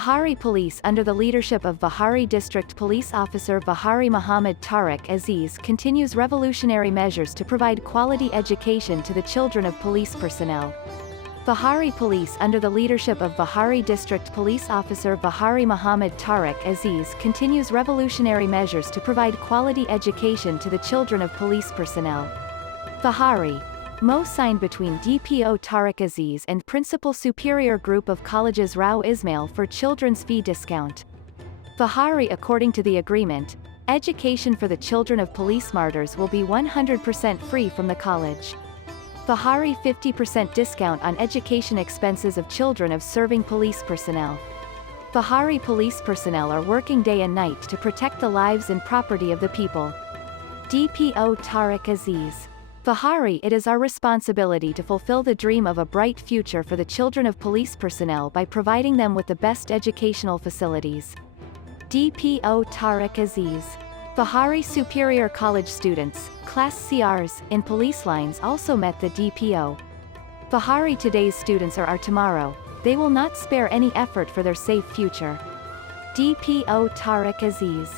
Wahari Police under the leadership of Wahari District Police Officer Wahari Muhammad Tariq Aziz continues revolutionary measures to provide quality education to the children of police personnel. Wahari Police under the leadership of Wahari District Police Officer Wahari Muhammad Tariq Aziz continues revolutionary measures to provide quality education to the children of police personnel. Wahari MO signed between DPO Tariq Aziz and Principal Superior Group of Colleges Rao Ismail for children's fee discount. Wahari according to the agreement, education for the children of police martyrs will be 100% free from the college. Wahari 50% discount on education expenses of children of serving police personnel. Wahari police personnel are working day and night to protect the lives and property of the people. DPO Tariq Aziz. Wahari, it is our responsibility to fulfill the dream of a bright future for the children of police personnel by providing them with the best educational facilities. DPO Tariq Aziz. Wahari Superior College students, Class CRs, in police lines also met the DPO. Wahari today's students are our tomorrow, they will not spare any effort for their safe future. DPO Tariq Aziz.